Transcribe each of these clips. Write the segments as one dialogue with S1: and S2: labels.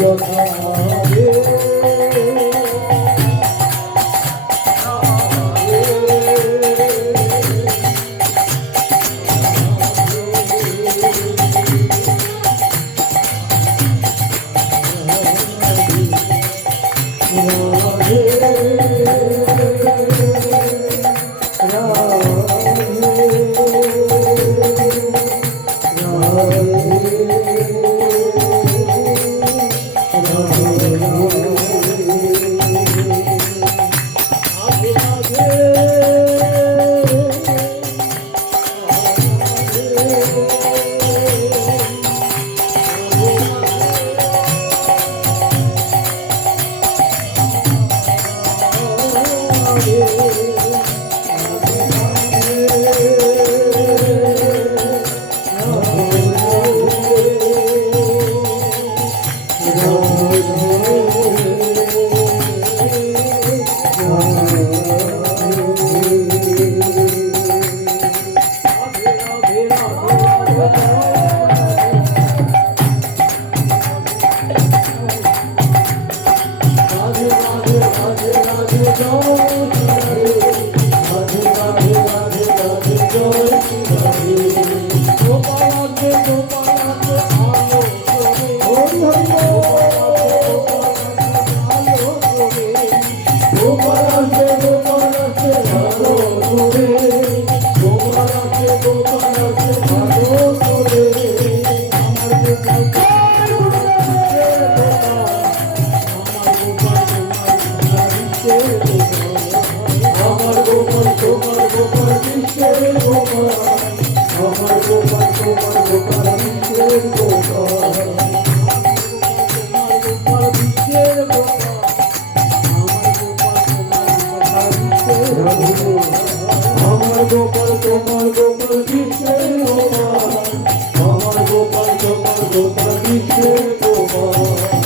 S1: your heart, yeah. আমার গোপাল তোমার গোপাল বিশ্বের গোপাল আমার গোপাল তোমার গোপাল বিশ্বের গোপাল আমার গোপাল তোমার গোপাল বিশ্বের গোপাল আমার গোপাল তোমার গোপাল গোপাল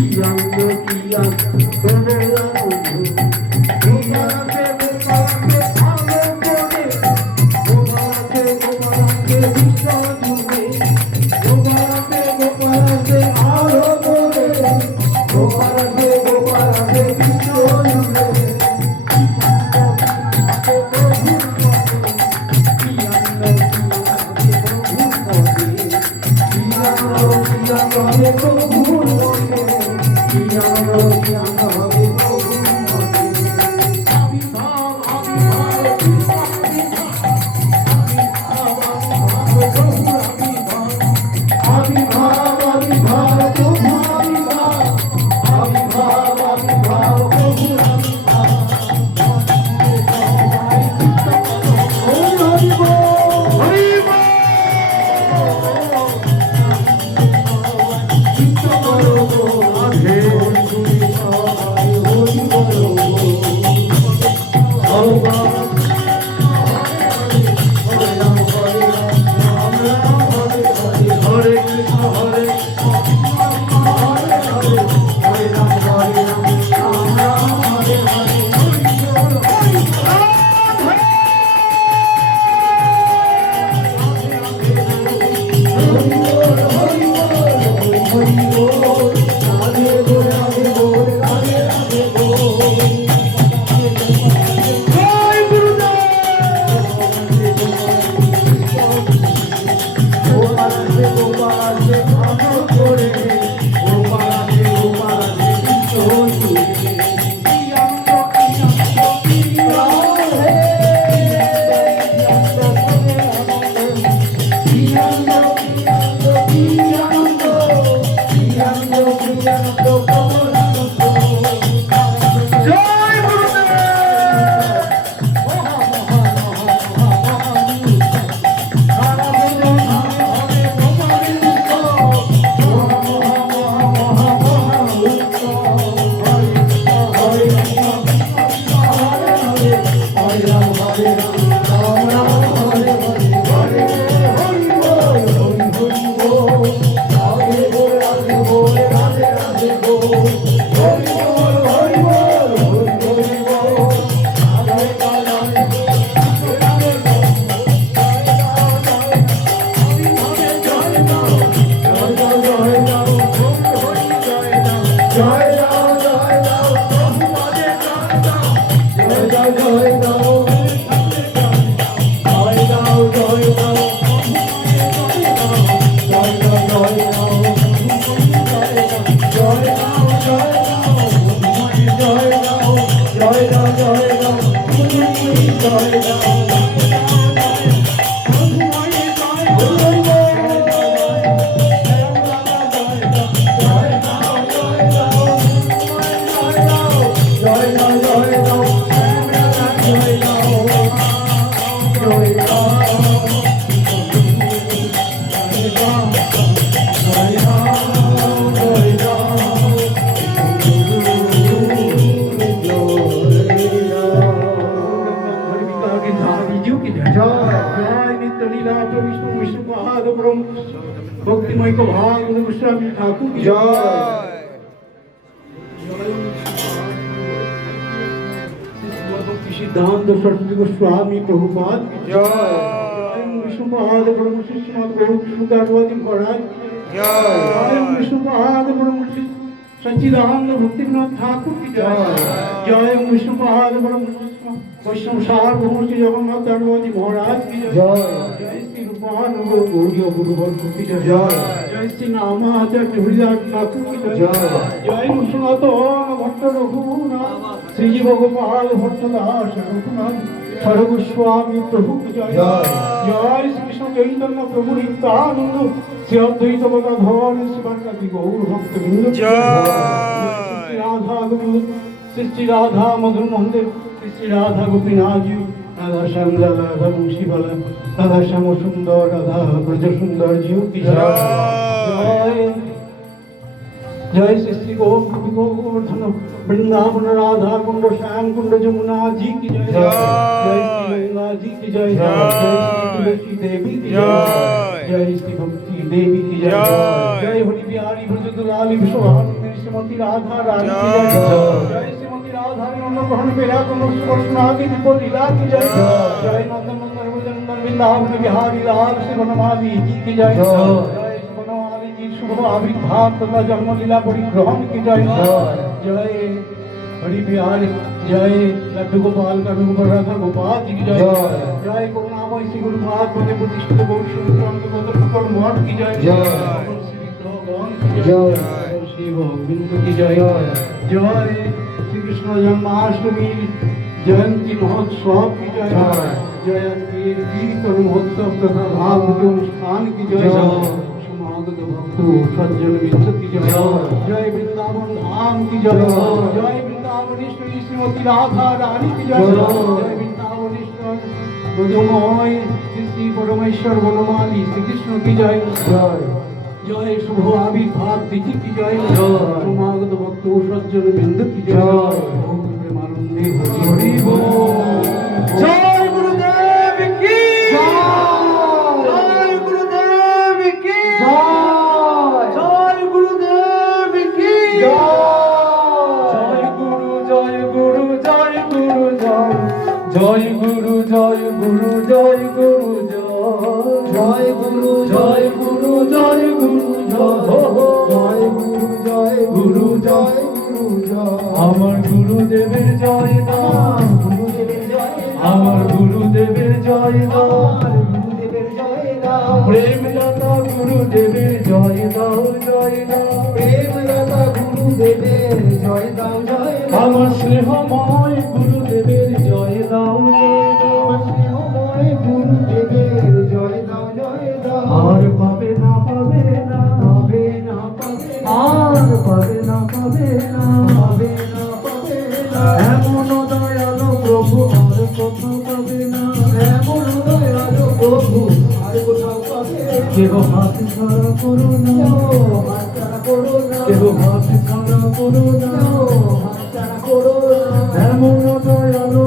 S1: কি অঙ্গ কি Oh, জয় লীলাচ বিষ্ণু বিষ্ণু পাদ ব্রহ্ম ভক্তিময় ভাগ গোস্বামী ঠাকুর জয় সিদ্ধান্ত সরস্বতী গোস্বামী প্রভুপাদ জয় বিষ্ণু পাদ ব্রহ্ম শ্রীমদ গৌর বিষ্ণু দারবাদী মহারাজ জয় বিষ্ণু পাদ ব্রহ্ম সচিদানন্দ ভক্তিনাথ ঠাকুর জয় জয় বিষ্ণু পাদ ব্রহ্ম বৈষ্ণব সাগর প্রমূর্তি জগন্নাথ দণ্ডবতী মহারাজ জয়। জয় শ্রী রূপান গৌরীয় গুরুবর্গ কি জয়। জয় শ্রী সর্বস্বামী প্রভু। জয়। জয়। চৈতন্য প্রভু নিত্যানন্দ। শ্রী অদ্বৈত গৌর ভক্তবৃন্দ। রাধা গোবিন্দ। শ্রী রাধা মধুর মোহন শ্রী রাধা গোপীনাথজি রাধা শ্যাম লালা রাধা বংশীবালা রাধা শ্যাম সুন্দর রাধা ব্রজ সুন্দর জিও। জয়। জয় শ্রী শ্রী গোপ গোবর্ধন বৃন্দাবন রাধা কুণ্ড শ্যাম কুণ্ড যমুনা জি কি জয়। জয়। শ্রী গঙ্গা জি কি জয়। জয়। শ্রী দেবী কি জয়। জয়। শ্রী ভক্তি দেবী কি জয়। জয়। হরি বিহারী ব্রজ দুলালী বিশ্বভারতী শ্রীমতী রাধা রানী राधा नंदन ग्रहण बेरा कुंड सुवर्षनागी दीपो लीला की जय जय नंदन नंदन वृंदन वृंदावन बिहारी लाल श्री वनमाली जी की जय जय बनवाली जी शुभ आविर्भाव तथा जन्म लीला परिग्रहण की जय जय हरि बिहारी जय लड्डू गोपाल का गोपाल राधा गोपाल जी की जय जय करुणामय श्री गुरु महात्मा प्रतिष्ठित गौर शुक्र मठ की जय श्री भगवान की जय श्री गोविंद की जय जय श्री कृष्ण जन्माष्टमी जयंती महोत्सव की जय जयंती कीर्तन महोत्सव तथा भागवत अनुष्ठान की जय समागत भक्तों सज्जन मित्र की जय जय वृंदावन धाम की जय जय वृंदावनेश्वरी श्रीमती राधा रानी की जय जय वृंदावनेश्वर मधुमय श्री श्री परमेश्वर वनमाली श्री कृष्ण की जय जय
S2: জয় শুভ আবির্ভাব তিথি কি জয়? সমাগত ভক্ত সজ্জন বিন্দু কি জয়? প্রেমানন্দে হরি হরি আমার গুরু
S1: গুরুদেবের জয় আমার গুরুদেবের জয় দাও।
S2: গুরুদেবের জয় দাও
S1: প্রেম লতা গুরুদেবের জয় দাও জয় দাও।
S2: প্রেম লতা গুরুদেবের জয় দাও জয়
S1: আমার স্নেহময় গুরুদেবের হাত ছাড়া করো না।
S2: হাত ছাড়া করো না।
S1: কেউ হাত ছাড়া করো না। করো না। এমন দয়ালো